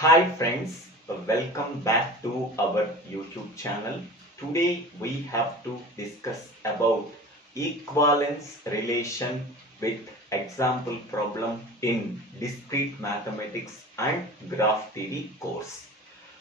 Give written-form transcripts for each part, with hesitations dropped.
Hi friends, welcome back to our YouTube channel. Today we have to discuss about equivalence relation with example problem in discrete mathematics and graph theory course.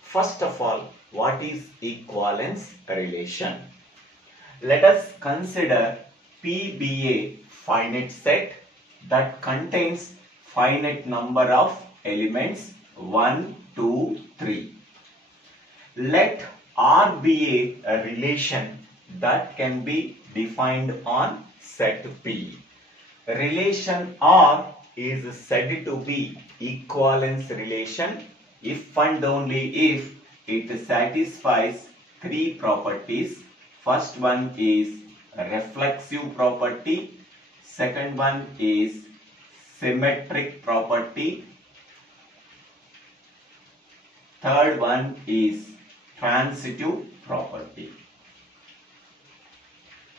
First of all, what is equivalence relation? Let us consider P be a finite set that contains finite number of elements 1, 2, 3. Let R be a relation that can be defined on set P. Relation R is said to be equivalence relation if and only if it satisfies three properties. First one is reflexive property, second one is symmetric property, third one is transitive property.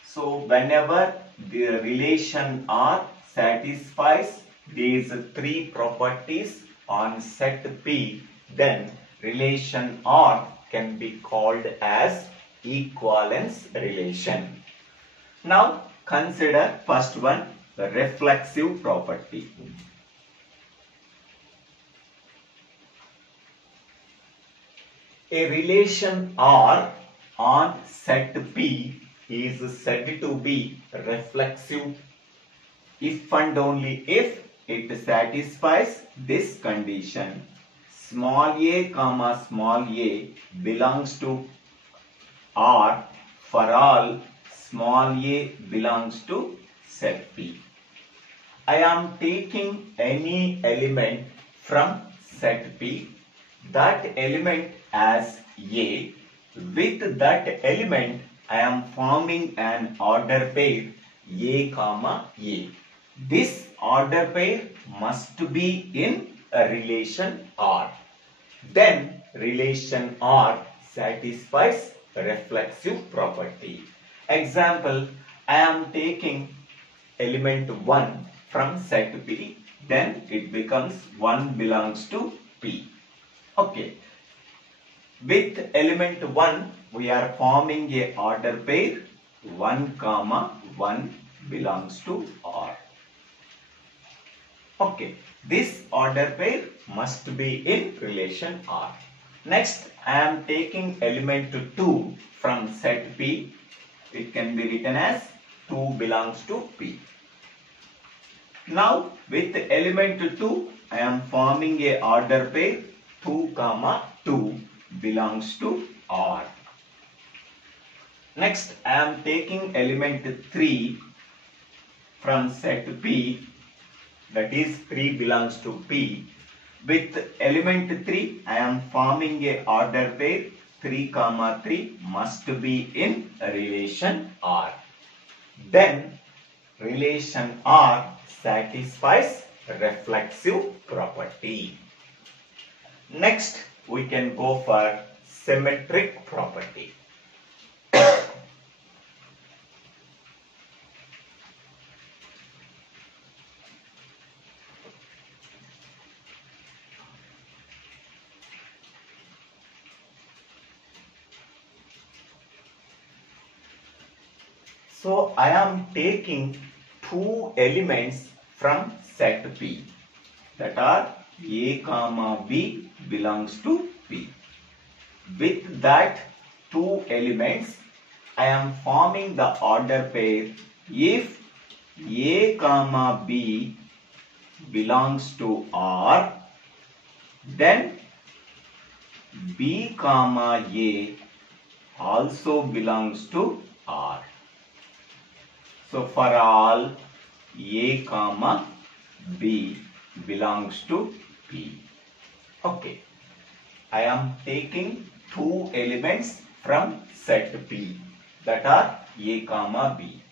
So whenever the relation R satisfies these three properties on set P, then relation R can be called as equivalence relation. Now consider first one, the reflexive property. A relation R on set P is said to be reflexive if and only if it satisfies this condition: small a comma small a belongs to R for all small a belongs to set P. I am taking any element from set P, that element as A. With that element, I am forming an order pair A comma A. This order pair must be in a relation R. Then relation R satisfies reflexive property. Example, I am taking element 1 from set P, then it becomes 1 belongs to P. Okay. With element 1, we are forming a order pair 1 comma 1 belongs to R. Okay. This order pair must be in relation R. Next, I am taking element 2 from set P. It can be written as 2 belongs to P. Now, with element 2, I am forming a order pair 2 comma 2 belongs to R. Next, I am taking element 3 from set P, that is 3 belongs to P. With element 3, I am forming a order pair 3 comma 3 must be in relation R. Then, relation R satisfies reflexive property. Next, we can go for symmetric property. So, I am taking two elements from set P, that are A comma B belongs to P. With that two elements, I am forming the order pair if A comma B belongs to R, then B comma A also belongs to R. So for all A comma B belongs to P. Okay. I am taking two elements from set P, that are A comma B.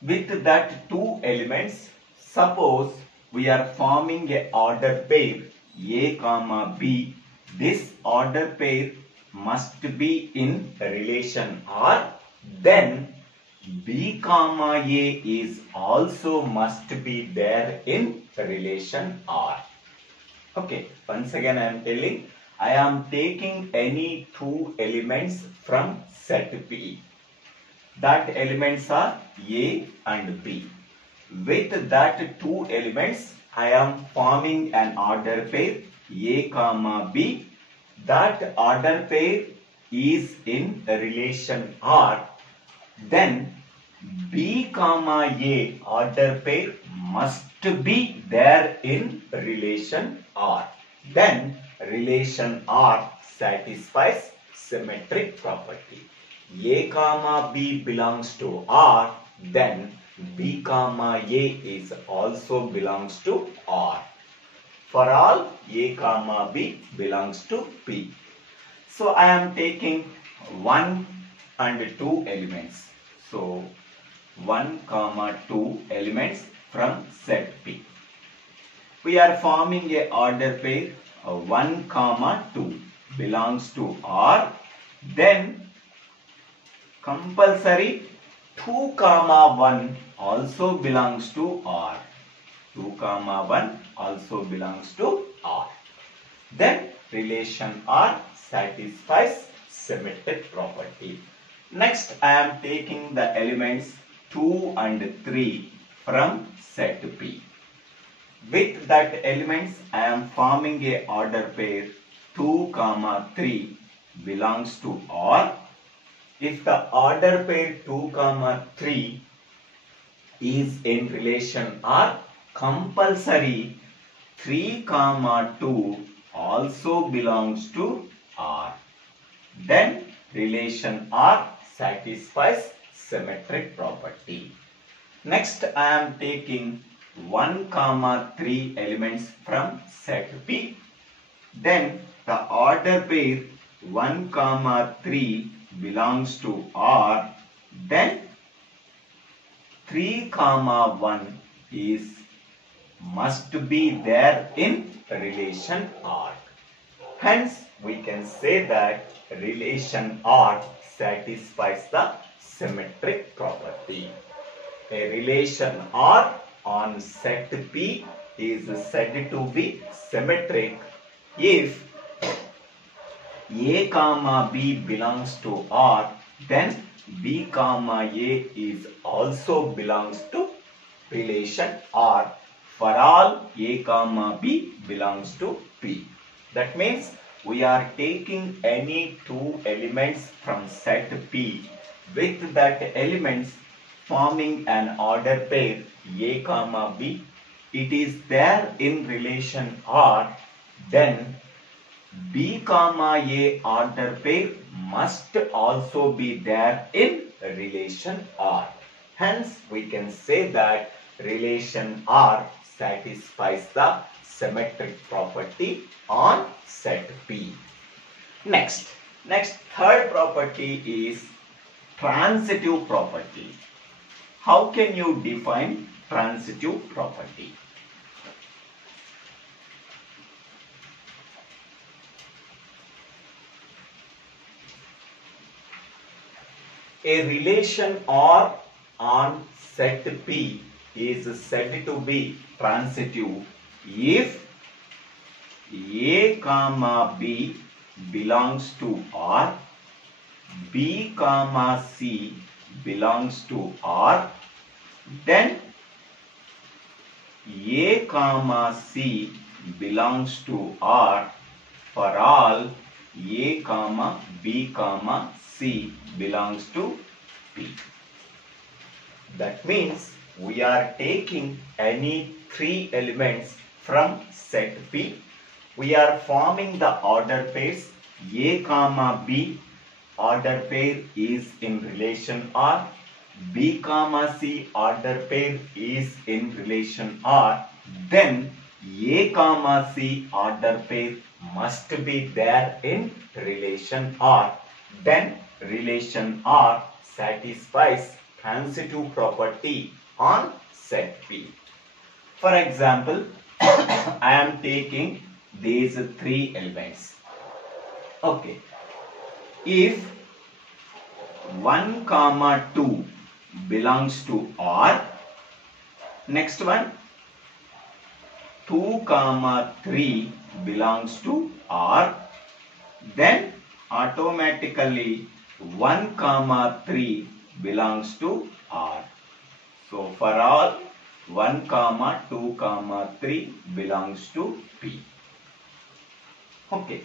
With that two elements, suppose we are forming a order pair A comma B. This order pair must be in relation R. Then B comma A is also must be there in relation R. Okay, once again I am telling, I am taking any two elements from set P. That elements are A and B. With that two elements, I am forming an order pair A comma B. That order pair is in a relation R. Then B comma A order pair must be there in relation R. Then relation R satisfies symmetric property. A comma B belongs to R, then B comma A is also belongs to R. For all A comma B belongs to P. So I am taking 1 and 2 elements. So 1 comma 2 elements from set P. We are forming a order pair 1 comma 2 belongs to R. Then compulsory 2 comma 1 also belongs to R. 2 comma 1 also belongs to R. Then relation R satisfies symmetric property. Next I am taking the elements 2 and 3 from set P. With that elements I am forming a order pair 2 comma 3 belongs to R. If the order pair 2 comma 3 is in relation R, compulsory 3 comma 2 also belongs to R. Then relation R satisfies symmetric property. Next I am taking 1 comma 3 elements from set P. Then the order pair 1 comma 3 belongs to R. Then 3 comma 1 must be there in relation R. Hence we can say that relation R satisfies the symmetric property. A relation R on set P is said to be symmetric if A comma B belongs to R, then B comma A is also belongs to relation R for all A comma B belongs to P. That means we are taking any two elements from set P with that elements forming an order pair A comma B. It is there in relation R, then B comma A order pair must also be there in relation R. Hence we can say that relation R satisfies the symmetric property on set P. Next third property is transitive property. How can you define transitive property? A relation R on set P is said to be transitive if A comma B belongs to R, B comma C belongs to R, then A comma C belongs to R for all A comma B comma C belongs to P. That means we are taking any three elements from set P. We are forming the order pairs A comma B. Order pair is in relation R. B comma C order pair is in relation R. Then A comma C order pair must be there in relation R. Then relation R satisfies transitive property on set P. For example, I am taking these three elements. Okay. If 1 comma 2 belongs to R, next one 2 comma 3 belongs to R, then automatically 1 comma 3 belongs to R. So for all 1 comma 2 comma 3 belongs to P. Okay.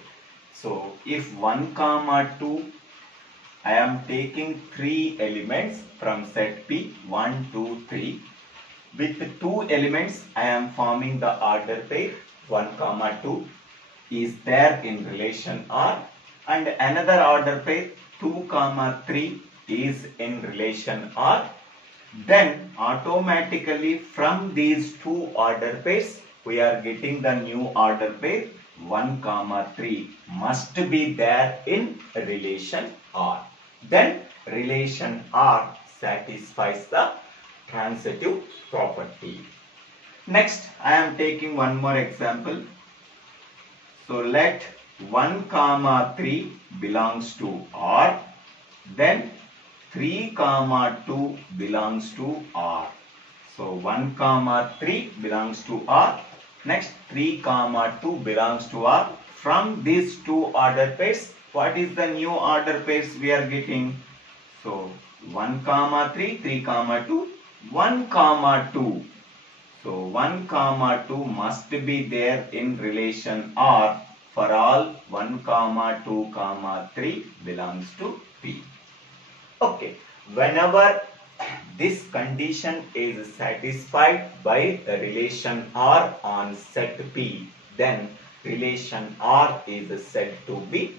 So if 1 comma 2, I am taking 3 elements from set P, 1, 2, 3. With 2 elements, I am forming the order pair 1 comma 2 is there in relation R, and another order pair 2 comma 3 is in relation R. Then automatically from these two order pairs, we are getting the new order pair 1 comma 3 must be there in relation R. Then relation R satisfies the transitive property. Next, I am taking one more example. So let 1 comma 3 belongs to R, then 3 comma 2 belongs to R. So 1 comma 3 belongs to R, next 3 comma 2 belongs to R. From these two order pairs, what is the new order pairs we are getting? So 1 comma 3, 3 comma 2, 1 comma 2. So 1 comma 2 must be there in relation R for all 1 comma 2 comma 3 belongs to P. Okay, whenever this condition is satisfied by the relation R on set P, then relation R is said to be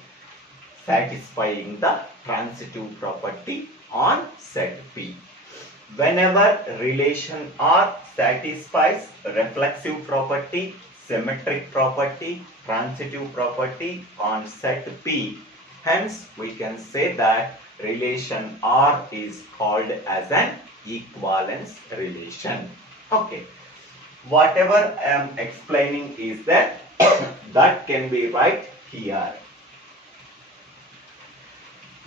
satisfying the transitive property on set P. Whenever relation R satisfies reflexive property, symmetric property, transitive property on set P, hence we can say that relation R is called as an equivalence relation. Okay. Whatever I am explaining is that that can be right here.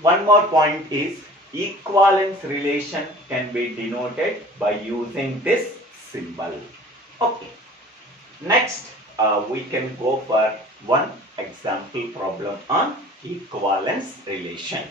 One more point is equivalence relation can be denoted by using this symbol. Okay. Next, we can go for one example problem on equivalence relation.